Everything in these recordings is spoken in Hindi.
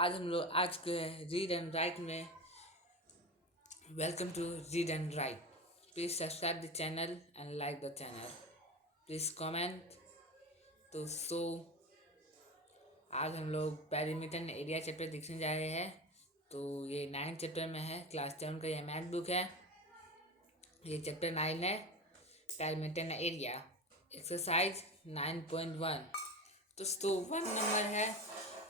आज हम लोग आज के रीड एंड राइट में welcome to read and write. Please subscribe the channel and like the channel. Please comment. तो आज हम लोग बैडमिंटन एरिया चैप्टर देखने जा रहे हैं। तो ये 9 चैप्टर में है, क्लास 7 का यह मैथ बुक है। ये चैप्टर 9 है, बैडमिंटन एरिया, एक्सरसाइज 9.1। तो 1 नंबर है,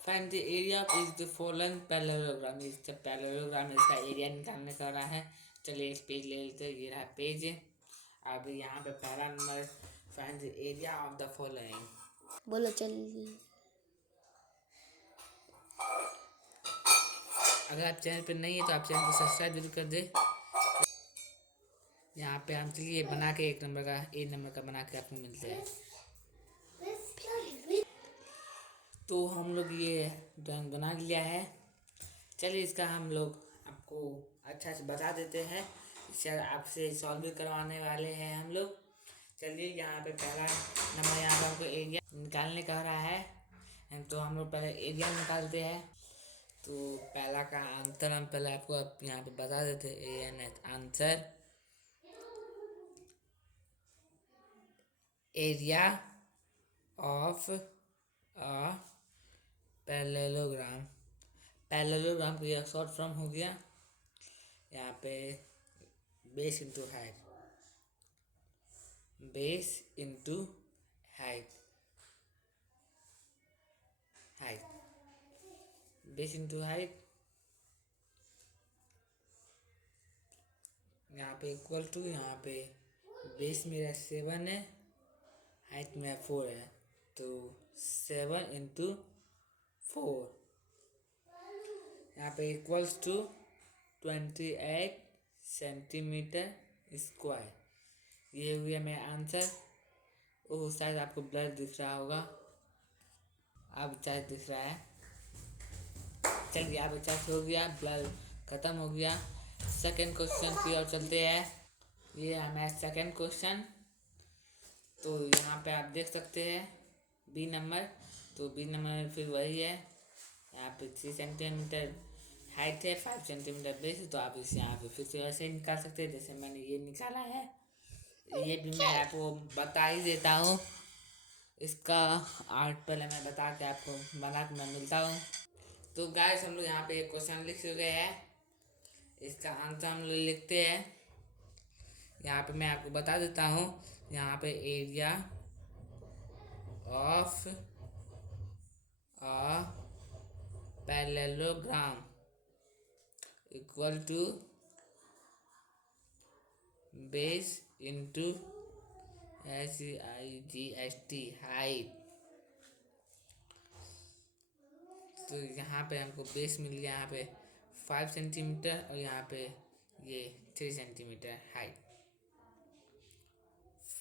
find the area of the following parallelogram. इस पैरेललोग्राम इसका एरिया निकालने का रहा है। चलिए इस पेज ले लेते हैं, ये रहा पेज। अब यहाँ पे पहला number, find the area of the following. बोलो चल। अगर आप चैनल पर नहीं है तो आप चैनल को सब्सक्राइब जरूर कर दे। यहाँ पे हम चलिए बना के 1 नंबर का, ए नंबर का बना के आपको मिलते हैं। तो हम लोग ये ड्राइंग बना लिया है। चलिए इसका हम लोग आपको अच्छा से बता देते हैं। इससे आपसे सॉल्व भी करवाने वाले हैं हम लोग। चलिए यहाँ पे पहला नंबर, यहाँ पे हमको एरिया निकालने का रहा है। तो हम लोग पहले एरिया निकालते हैं। तो पहला का आंसर हम पहले आपको यहाँ पे बता देते हैं। Answer area of a parallelogram. Parallelogram का यह शॉर्ट फॉर्म हो गया। यहाँ पे base into height, base into height, height, base into height. यहाँ पे इक्वल टू, यहाँ पे बेस मेरा 7 है, हाइट मेरा 4 है। तो 7 इंटू 4, यहाँ पे इक्वल्स टू 28 सेंटीमीटर स्क्वायर। ये हुआ मेरा आंसर। वो शायद आपको ब्लर दिख रहा होगा, अब चार्ज दिख रहा है। चलिए अब चार्ज हो गया, ब्लर खत्म हो गया। सेकंड क्वेश्चन की ओर चलते हैं। ये हमारा सेकंड क्वेश्चन। तो यहाँ पे आप देख सकते हैं बी नंबर। तो बी नंबर में फिर वही है, यहाँ पे 3 सेंटीमीटर हाइट है, 5 सेंटीमीटर बेस है। तो आप इसे यहाँ पे फिर से वैसे ही निकाल सकते हैं जैसे मैंने ये निकाला है। ये भी मैं आपको बता ही देता हूँ। इसका आर्ट पहले मैं बता के आपको बना के मैं मिलता हूँ। तो गाइस हम लोग यहाँ पे एक क्वेश्चन लिख चुके हैं। इसका आंसर हम लोग लिखते हैं। यहाँ पे मैं आपको बता देता हूँ। यहाँ पे area of a parallelogram equal to base into HIGST height. तो यहाँ पे हमको बेस मिल गया, यहाँ पे 5 सेंटीमीटर और यहाँ पे ये 3 centimetre height.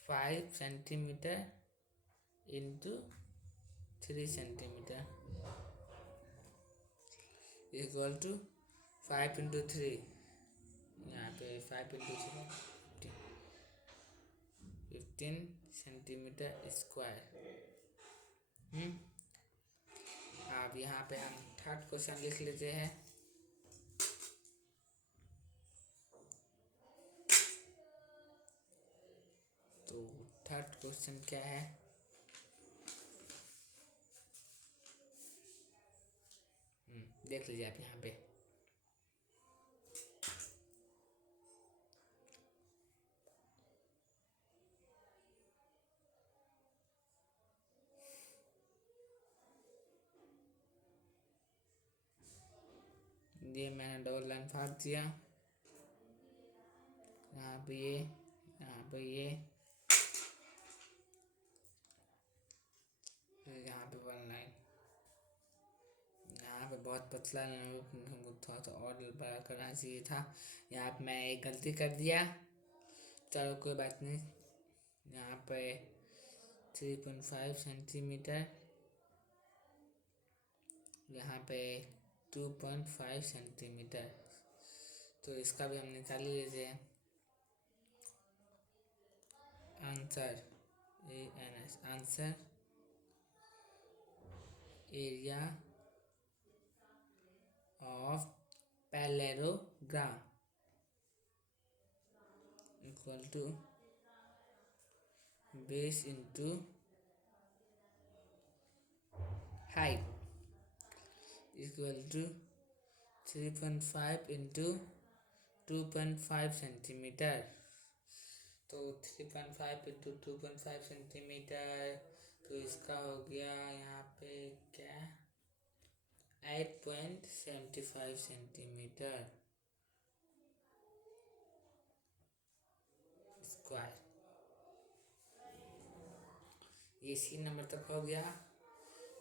5 centimetre into 3 centimetre equal to 5 into 3, यहाँ पे 5 इंटू 3 15 सेंटीमीटर स्क्वायर। अब यहाँ पे हम थर्ड क्वेश्चन लिख लेते हैं। तो थर्ड क्वेश्चन क्या है? देख लीजिए आप यहाँ पे। ये मैंने डबल लाइन फाड़ दिया। यहाँ पे ये, यहाँ पे ये, यहाँ पे 1 लाइन। यहाँ पे बहुत पतला, हमको थोड़ा सा और बड़ा करना चाहिए था। यहाँ पे मैं एक गलती कर दिया, चलो कोई बात नहीं। यहाँ पे 3.5 सेंटीमीटर, यहाँ पे 2.5 सेंटीमीटर। तो इसका भी हम निकाल ही लेते हैं answer. Answer area parallelogram equal to base into height equal to 3.5 into 2.5 centimetre. तो 3.5 इंटू 2.5 सेंटीमीटर, तो इसका हो गया यहाँ पे क्या 8.75 सेंटीमीटर स्क्वायर। ये सी नंबर तक हो गया।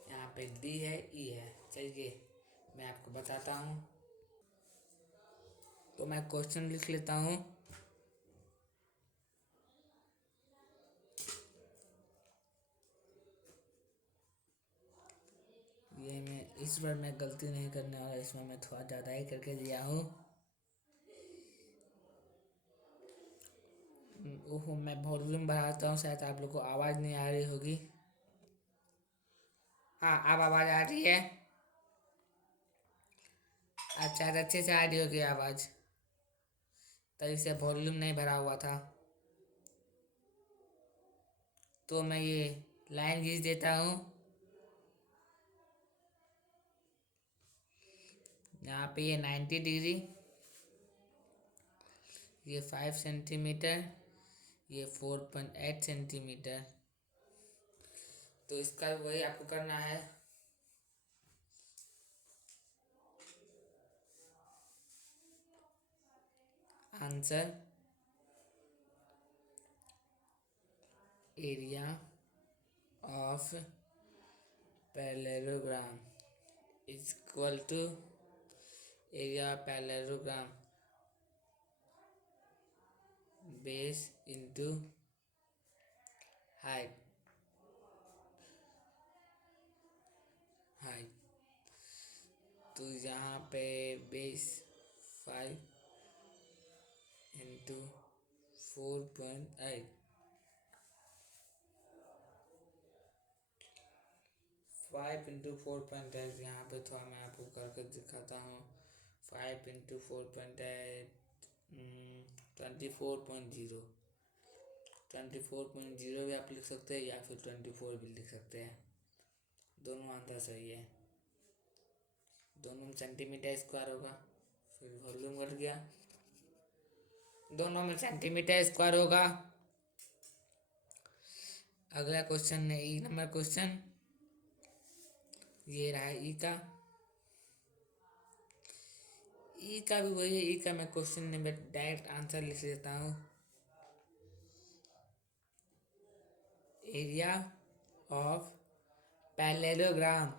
यहाँ पे डी है, ई है। चलिए मैं आपको बताता हूँ। तो मैं क्वेश्चन लिख लेता हूँ। ये मैं इस बार मैं गलती नहीं करने वाला, इसमें मैं थोड़ा ज़्यादा ही करके दिया हूँ। ओहो, मैं वॉल्यूम बढ़ाता हूँ, शायद आप लोग को आवाज़ नहीं आ रही होगी। हाँ, अब आवाज़ आ रही है। अच्छा, अच्छे से आ रही होगी आवाज़, तभी से वॉल्यूम नहीं भरा हुआ था। तो मैं ये लाइन खींच देता हूँ। यहाँ पे ये 90 डिग्री, ये 5 सेंटीमीटर, ये 4.8 सेंटीमीटर। तो इसका वही आपको करना है। Answer area of parallelogram is equal to area of parallelogram base into height height. तो यहाँ पे बेस 5 इंटू 4.8, 5 इंटू 4.8। यहाँ पे थोड़ा मैं आपको करके दिखाता हूँ। 5 इंटू 4.8 24.0 24.0 भी आप लिख सकते हैं, या फिर 24 भी लिख सकते हैं। दोनों आंसर सही है। दोनों में सेंटीमीटर स्क्वायर होगा, फिर वॉल्यूम घट गया। दोनों में सेंटीमीटर स्क्वायर होगा। अगला क्वेश्चन है ई नंबर क्वेश्चन। ये रहा ई का। ई का भी वही है। ई का मैं क्वेश्चन में डायरेक्ट आंसर लिख लेता हूँ। Area of parallelogram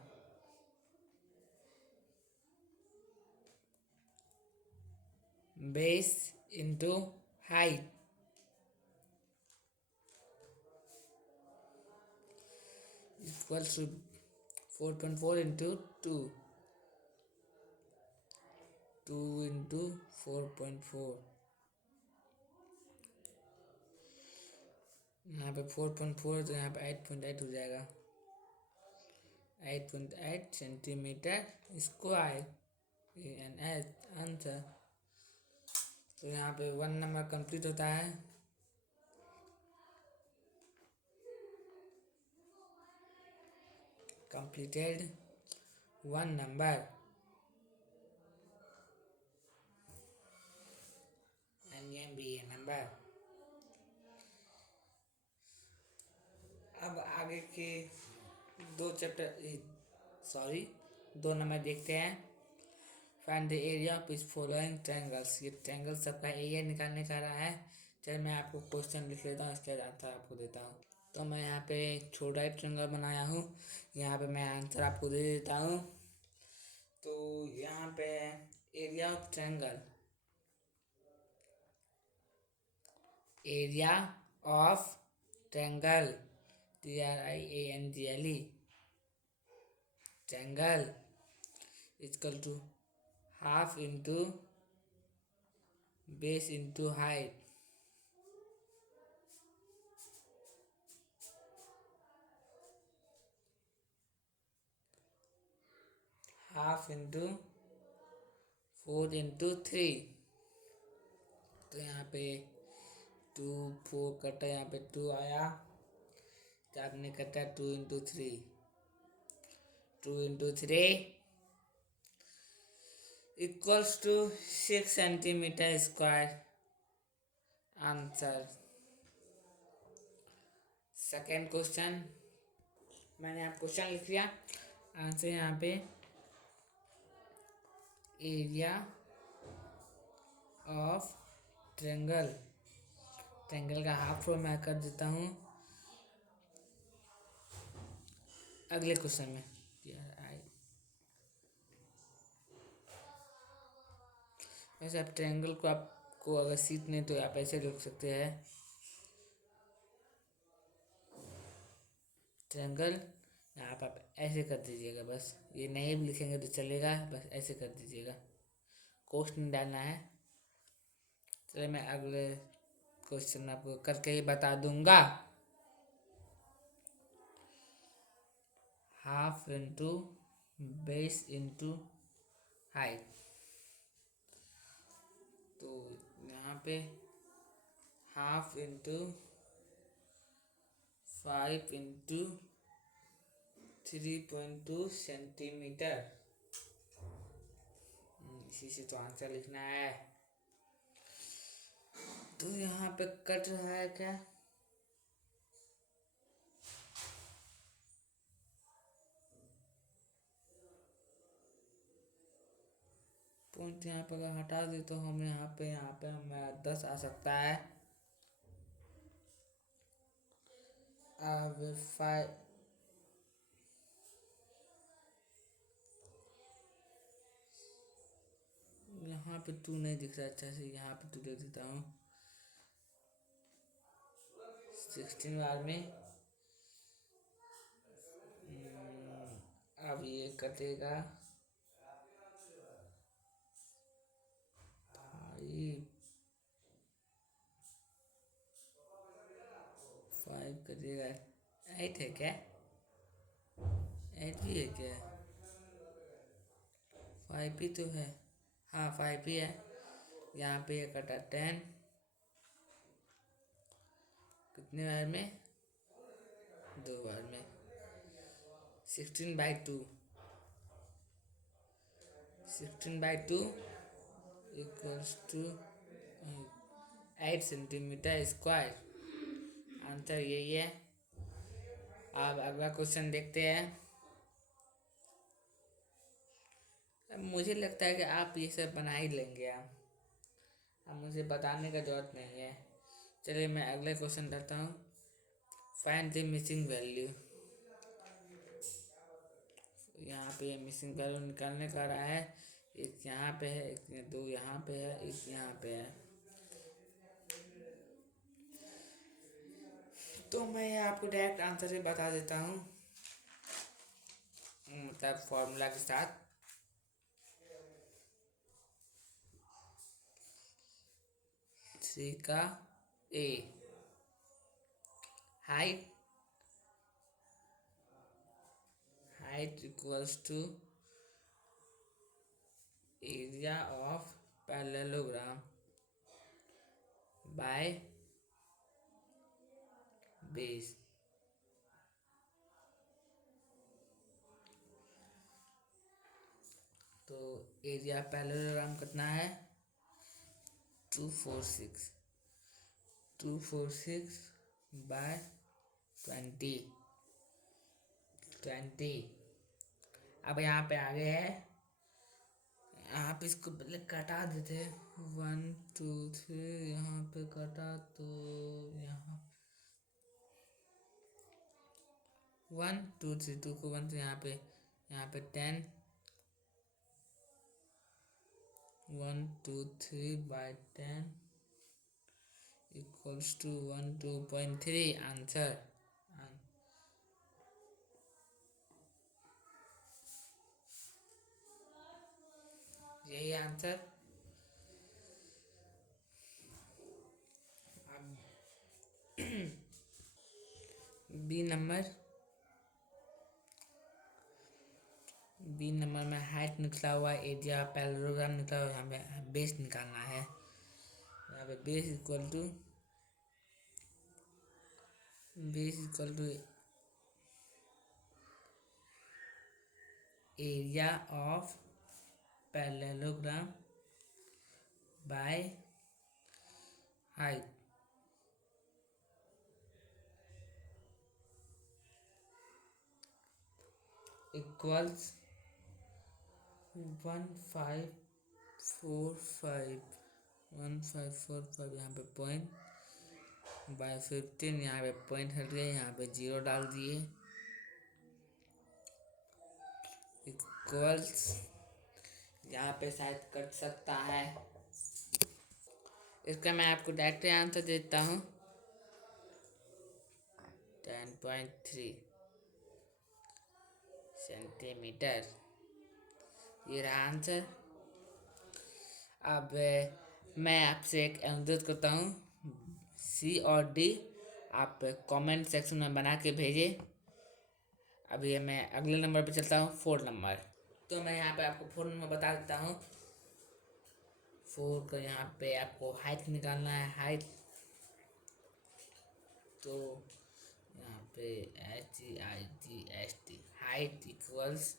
base into height equal to 4.4 into 2 into 4.4। यहाँ पे 4.4 तो यहाँ पे 8.8 हो जाएगा। 8.8 सेंटीमीटर स्क्वायर एन आंसर। तो यहाँ पे 1 नंबर कंप्लीट होता है। कंप्लीटेड 1 नंबर एंड ये भी है नंबर। अब आगे के दो नंबर देखते हैं। फाइंड द एरिया ऑफ इस फॉलोइंग ट्रायंगल्स। ये ट्रायंगल सबका एरिया निकालने का रहा है। चलिए मैं आपको क्वेश्चन लिख लेता हूँ, इसका आंसर आपको देता हूँ। तो मैं यहाँ पे छोटा एक ट्रायंगल बनाया हूँ। यहाँ पे मैं आंसर आपको दे देता हूँ। तो यहाँ पे area of triangle, area of triangle TRIANGLE triangle equal to half into base into height. Half into 4 into 3, तो यहाँ पे 2 4 कटा, यहाँ पे 2 आया, 4 ने कटा, 2 into 3, 2 into 3 equals to 6 centimeter square. Answer. Second question, मैंने आप क्वेश्चन लिख लिया, आंसर यहाँ पे एरिया ऑफ ट्रायंगल का हाफ फ्लोर मैं कर देता हूँ अगले क्वेश्चन में। वैसे आप ट्रायंगल को आपको अगर सीट नहीं तो आप ऐसे लिख सकते हैं, ट्रायंगल यहाँ पर आप ऐसे कर दीजिएगा, बस ये नहीं भी लिखेंगे तो चलेगा, बस ऐसे कर दीजिएगा, कोष्ट नहीं डालना है। चलिए मैं अगले क्वेश्चन आपको करके ही बता दूंगा। Half into base into height, तो यहाँ पे हाफ इंटू 5 इंटू 3.2 सेंटीमीटर, इसी से तो आंसर लिखना है। तो यहाँ पे कट रहा है क्या, पॉइंट यहाँ पे अगर हटा दे तो हम यहाँ पे हमें 10 आ सकता है। अब 5 यहाँ पे 2 नहीं दिख रहा अच्छा से, यहाँ पे 2 दे देता हूँ। 16 बार में अब ये कटेगा 5 कटेगा 8 है क्या, 8 भी है क्या, 5 ही तो है, हाँ 5 ही है। यहाँ पे ये कटा 10, कितने बार में, 2 बार में। 16/2 equals to 8 centimetre square, answer यही है। अब अगला क्वेश्चन देखते हैं। अब मुझे लगता है कि आप ये सब बना ही लेंगे, अब मुझे बताने का जरूरत नहीं है। चलिए मैं अगले क्वेश्चन करता हूँ। फाइंड द मिसिंग वैल्यू, यहाँ पे मिसिंग वैल्यू निकालने का रहा है, एक यहाँ पे है, एक 2 यहाँ पे है, एक यहाँ पे है। तो मैं आपको डायरेक्ट आंसर ही बता देता हूँ, मतलब फॉर्मूला के साथ। थ्री का a, height equals to area of parallelogram by base. तो एरिया पैरेललोग्राम कितना है, 246 बाय 20। अब यहाँ पे आगे है, आप इसको पहले कटा देते, 1 2 3 यहाँ पे कटा तो यहाँ 1 2 3 2 को 1 तो यहाँ पे 10, 1 2 3 बाय 10 इक्वल्स टू 12.3, आंसर। यही आंसर। बी नंबर में हाइट निकला हुआ है, एरिया पैरेललोग्राम निकला हुआ है, यहाँ पे बेस निकालना है। यहाँ पे base equal to area of parallelogram by height equals 1545 यहाँ पे पॉइंट बाय 15, यहाँ पे पॉइंट हट गए, यहाँ पे 0 डाल दिए, इक्वल्स यहाँ पे शायद कट सकता है। इसका मैं आपको डायरेक्ट आंसर देता हूँ 10.3 सेंटीमीटर, ये रहा आंसर। अब मैं आपसे एक अनुरोध करता हूँ, सी और डी आप कमेंट सेक्शन में बना के भेजें। अभी मैं अगले नंबर पे चलता हूँ, 4 नंबर। तो मैं यहाँ पे आपको 4 नंबर बता देता हूँ। 4 का यहाँ पे आपको हाइट निकालना है, हाइट तो यहाँ पे HEIGHT height equals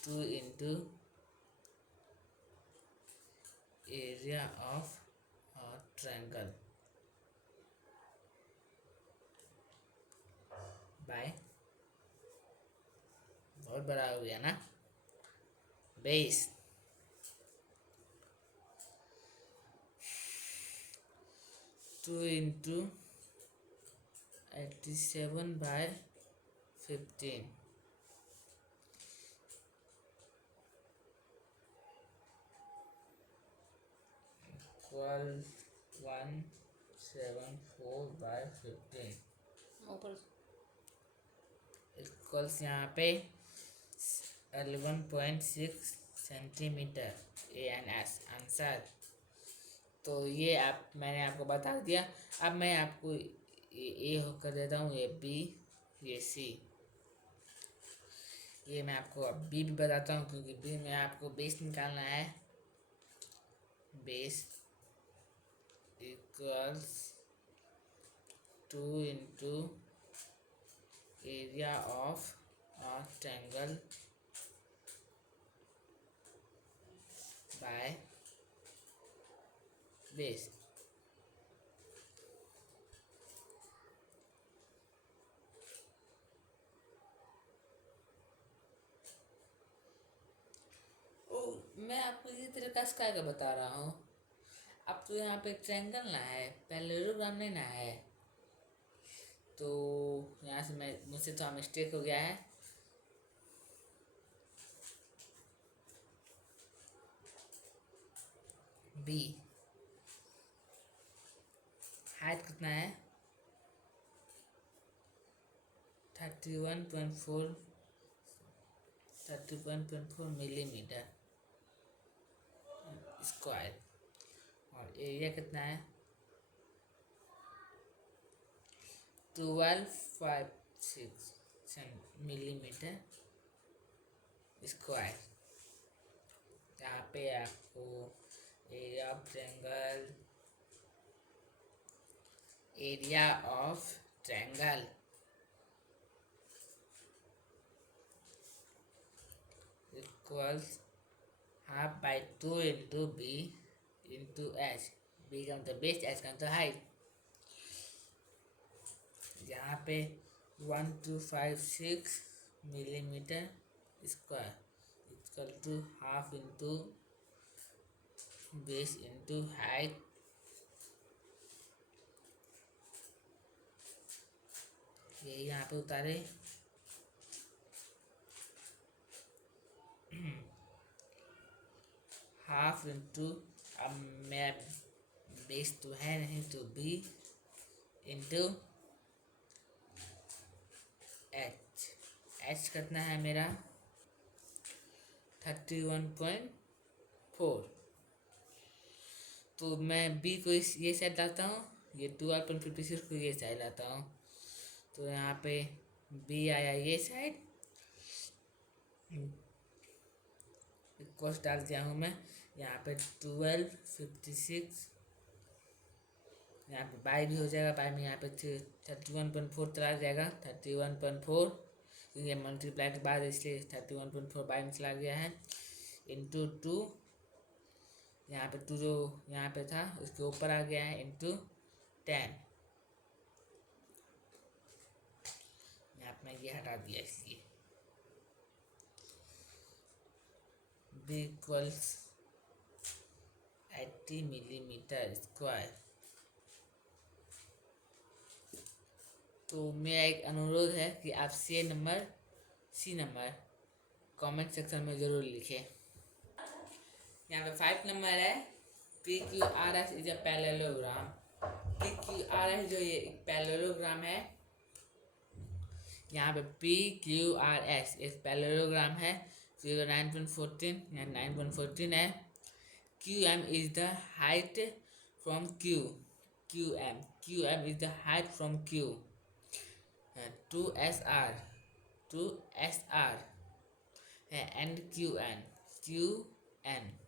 2 into area of triangle by, बहुत बड़ा हो गया ना, बेस 2 इंटू 87/15 इक्वल 174/15 इक्वल्स यहाँ पे 11.6 सेंटीमीटर ANS आंसर। तो ये मैंने आपको बता दिया। अब मैं आपको ये कर देता हूँ, ये बी, ये सी, ये मैं आपको अब बी भी बताता हूँ, क्योंकि बी में आपको बेस निकालना है। Base equals 2 into area of triangle by base. मैं आपको इसी तरीका से क्या बता रहा हूँ। अब तो यहाँ पे ट्रायंगल ना है, पैरेललोग्राम नहीं ना है, तो यहाँ से मुझसे थोड़ा मिस्टेक हो गया है। बी हाइट कितना है 30.4 मिलीमीटर स्क्वायर, और एरिया कितना है 1256 मिलीमीटर स्क्वायर। यहाँ पे आपको area of triangle equals half by 2 into B into H. B का मतलब बेस, एच का मतलब हाइट। यहाँ पे 1256 millimetre square equal to half into base into height, ये यहाँ पे उतारे। हाफ इंटू, अब मेरा बेस तो है नहीं, तो बी इंटू एच कितना है मेरा 31.4। तो मैं बी को ये साइड लाता हूँ, ये 12.56 को ये साइड लाता हूँ, तो यहाँ पे बी आया ये साइड इक्वल्स डाल दिया हूँ मैं। यहाँ पे 1256, यहाँ पे बाई भी हो जाएगा। बाई में यहाँ पे 31.4 चला जाएगा, 31.4, ये मल्टीप्लाई के बाद इसलिए 31.4 बाई में चला गया है, इंटू 2, यहाँ पे 2 जो यहाँ पे था उसके ऊपर आ गया है, इंटू 10। यहाँ पे मैं ये हटा दिया इसलिए। b equals 80 millimetre square. तो मेरा एक अनुरोध है कि आप सी नंबर कमेंट सेक्शन में ज़रूर लिखें। यहाँ पे 5 नंबर है, P Q R S is a parallelogram. P Q R S जो ये एक पैरेललोग्राम है, यहाँ पे पी क्यू आर एस एक पैरेललोग्राम है। फिगर 9.14, यहाँ 9.14 है। Q M is the height from Q, Q M is the height from Q. To S R है and Q N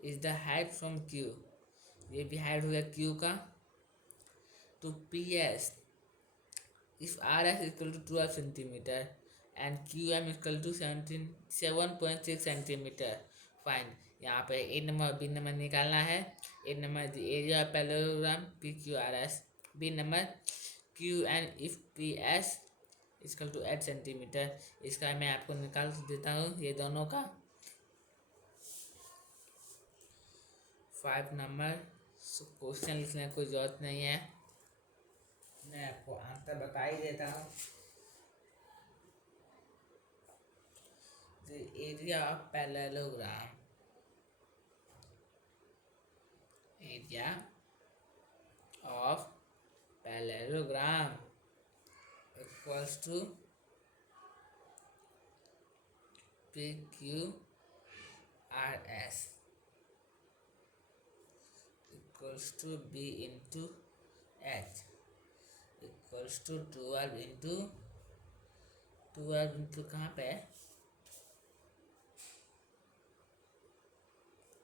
is the height from Q, ये भी हाइट हो गया क्यू का। To P S, if R S equal to 12 centimetre and Q M equal to 7.6 centimetre, find. यहाँ पे ए नंबर बी नंबर निकालना है। A number the area of parallelogram P Q R S, B number Q N if P S equal to 8 centimetre. इसका मैं आपको निकाल देता हूँ ये दोनों का। 5 नंबर क्वेश्चन लिखने की कोई जरूरत नहीं है, मैं आपको आंसर बता ही देता हूँ। The area of parallelogram, area of parallelogram equals to PQRS equals to B into H equals to 12 into कहाँ पे है,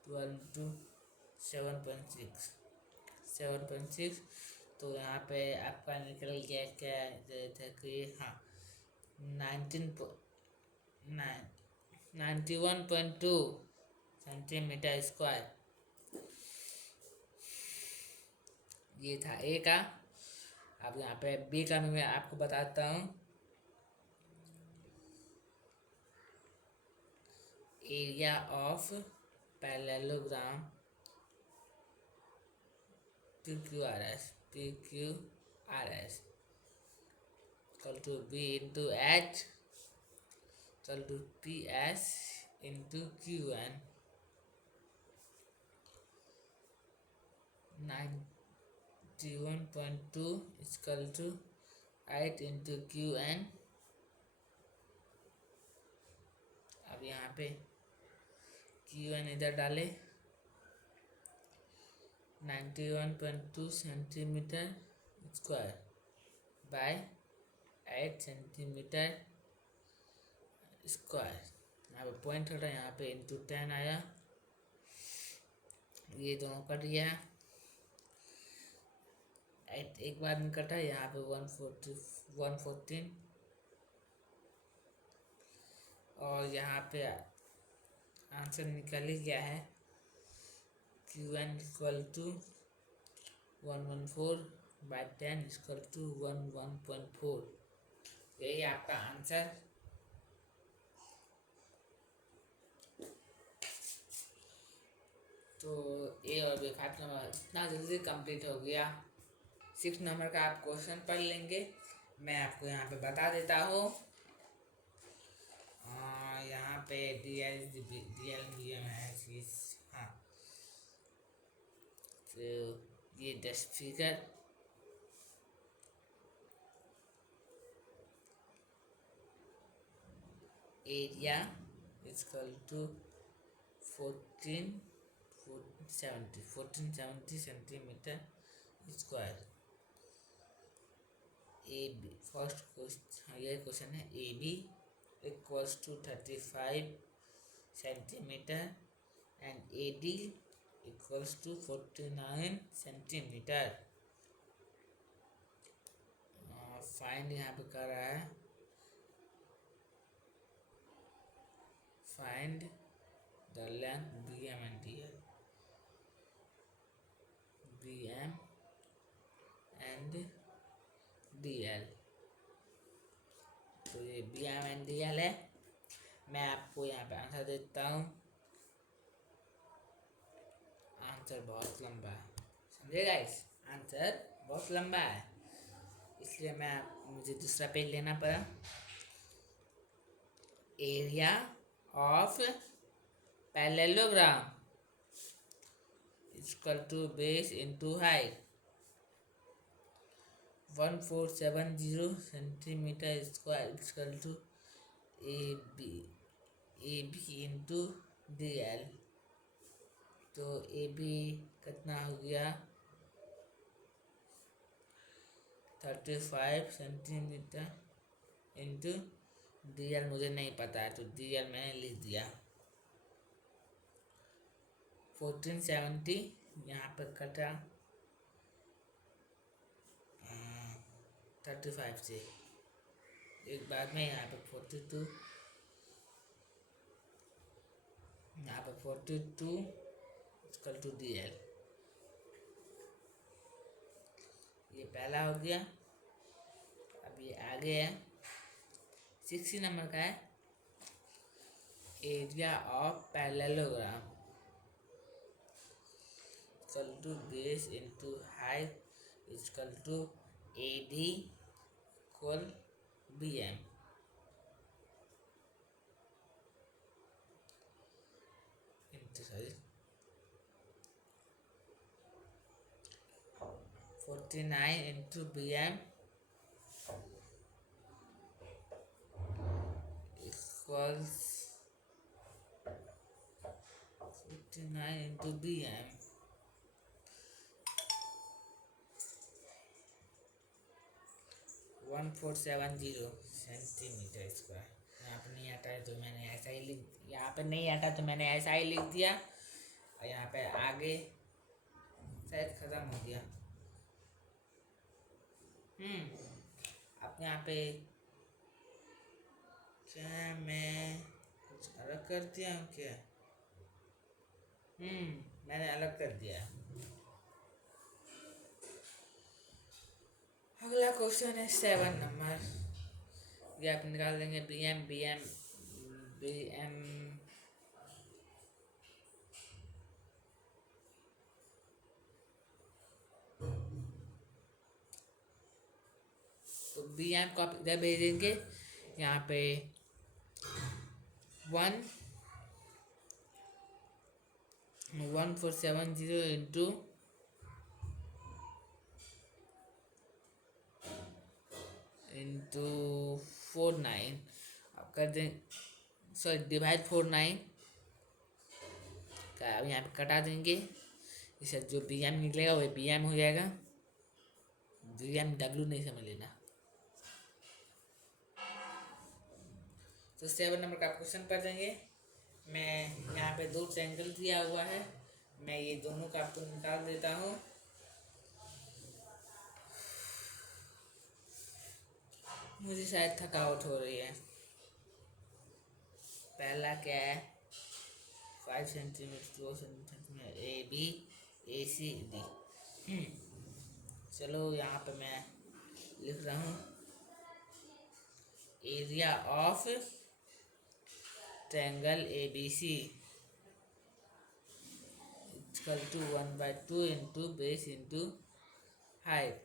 12 into 7.6, तो यहाँ पे आपका निकल गया क्या था कि हाँ 91.2 सेंटीमीटर स्क्वायर, ये था ए का। अब यहाँ पे बी का मैं आपको बताता हूँ। Area of parallelogram PQRS equal to B into H equal to PS into QN, 91.2 equal to 8 into QN। अब यहाँ पे QN इधर डाले, 91.2 centimetre square by 8 centimetre square. यहाँ पे पॉइंट हटा, यहाँ पे इंटू 10 आया, ये दोनों कट गया। 8 एक बार में कटा, यहाँ पे 114 और यहाँ पे आंसर निकल ही गया है। QN equal to 114 by 10 equal to 11.4, यही आपका आंसर। तो ए और बी 5 नंबर इतना जल्दी कंप्लीट हो गया। 6 नंबर का आप क्वेश्चन पढ़ लेंगे, मैं आपको यहाँ पे बता देता हूँ। यहाँ पे DLBM है चीज़, हाँ। तो ये 10 figure, area equal to 1470 centimetre square. A B first question, ये क्वेश्चन है A B equals to 35 centimeter and AD equals to 49 centimeter. Find यहाँ पे कर रहा है, find the length BM and DL. BM and DL. तो ये BM and DL है. मैं आपको यहाँ पे आंसर देता हूँ. आंसर बहुत लंबा है, समझे गाइस? आंसर बहुत लंबा है, इसलिए मुझे दूसरा पेज लेना पड़ा. Area of parallelogram equal to base into height. 1470 centimetre square equal to AB into DL. तो AB कितना हो गया? 35 सेंटीमीटर इंटू DL मुझे नहीं पता है, तो DL मैंने लिख दिया. 1470 यहाँ पर कटा 35 से. एक बाद में यहाँ पे 42, यहाँ पे 42 इक्वल टू DL. ये पहला हो गया. अब ये आगे है 60 नंबर का है. Area of parallelogram equal to base into height equal to AD equal BM. Into 49 into BM equals 49 into BM. 1470 centimetre square. यहाँ पर नहीं आता है तो मैंने ऐसा ही लिख, यहाँ पर नहीं आता तो मैंने ऐसा ही लिख दिया. और यहाँ पे आगे शायद खत्म हो गया. अब यहाँ पे क्या मैं कुछ अलग कर दिया हूँ क्या? मैंने अलग कर दिया. अगला क्वेश्चन है 7 नंबर. ये आप निकाल देंगे. BM तो BM को आप इधर भेजेंगे. यहाँ पे 1470 इंटू इंटू 49 आप कर दें, सॉरी डिवाइड 49 का अब यहाँ पे कटा देंगे. इसे जो BM निकलेगा वही BM हो जाएगा. BMW नहीं समझ लेना. तो 7 नंबर का क्वेश्चन पढ़ देंगे. मैं यहाँ पे 2 ट्रायंगल दिया हुआ है, मैं ये दोनों का आपको निकाल देता हूँ. मुझे शायद थकावट हो रही है. पहला क्या है? 5 सेंटीमीटर 2 सेंटीमीटर AB ACD. चलो यहाँ पे मैं लिख रहा हूँ. Area of triangle ABC equal to 1/2 into base into height.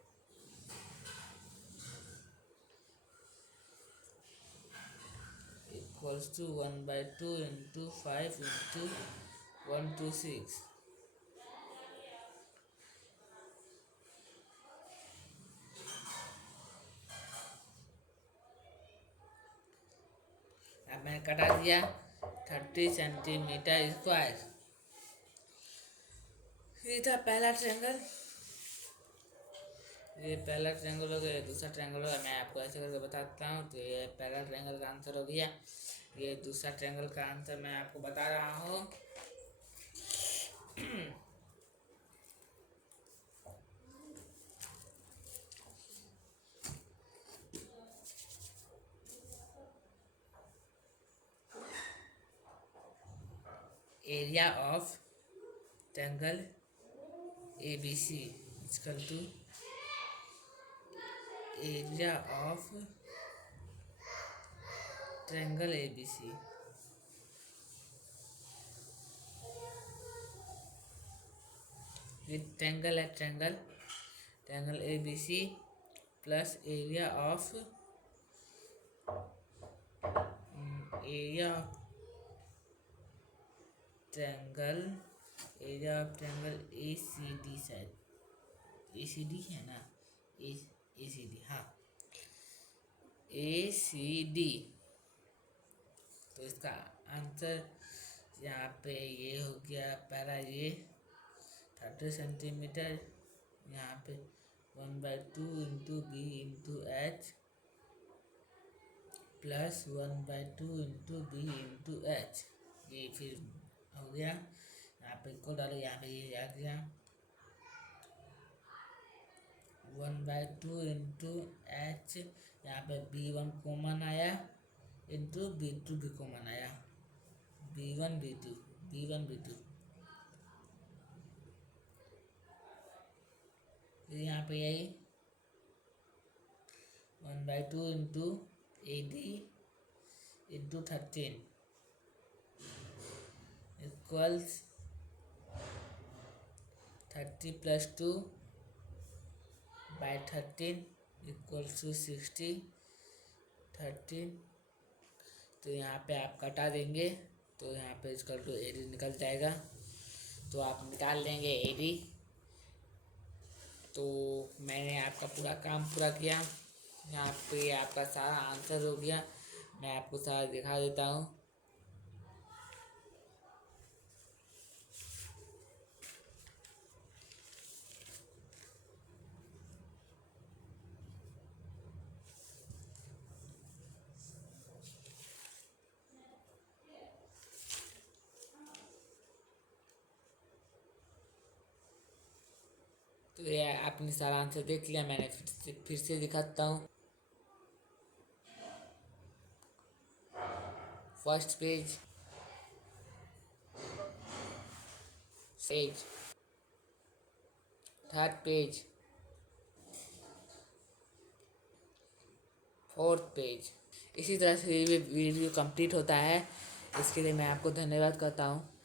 Equals to 1/2 into 5 into 126. अब मैंने कटा दिया 30 सेंटीमीटर स्क्वायर. ये था पहला ट्रायंगल. ये पहला ट्रायंगल हो गया, दूसरा ट्रायंगल होगा। मैं आपको ऐसे करके बताता हूँ। तो ये पहला ट्रायंगल का आंसर हो गया। ये दूसरा ट्रायंगल का आंसर मैं आपको बता रहा हूँ। Area of triangle ABC equal to area of triangle ABC। ये ट्रायंगल है, triangle ABC plus area of triangle ACD, शायद ACD है ना, ACD, हाँ ACD। तो इसका आंसर यहाँ पे ये हो गया। पहला ये 30 सेंटीमीटर, यहाँ पे 1/2 into B into H plus 1/2 into B into H। ये फिर हो गया। यहाँ पे इक्वल डालो, यहाँ पे ये आ गया 1/2 इंटू H। यहाँ पे B1 कॉमन आया इंटू B2 भी कॉमन आया, B1 B2। फिर यहाँ पे यही 1/2 into AD into 13 equals 30 plus 2 by 13 equals to 60 13। तो यहाँ पे आप कटा देंगे तो यहाँ पे इक्वल टू AD निकल जाएगा। तो आप निकाल लेंगे AD। तो मैंने आपका पूरा काम पूरा किया। यहाँ पे आपका सारा आंसर हो गया। मैं आपको सारा दिखा देता हूँ। तो ये आपने सारा आंसर देख लिया। मैंने फिर से दिखाता हूँ। First page, third page, fourth page. इसी तरह से ये वीडियो कंप्लीट होता है। इसके लिए मैं आपको धन्यवाद करता हूँ।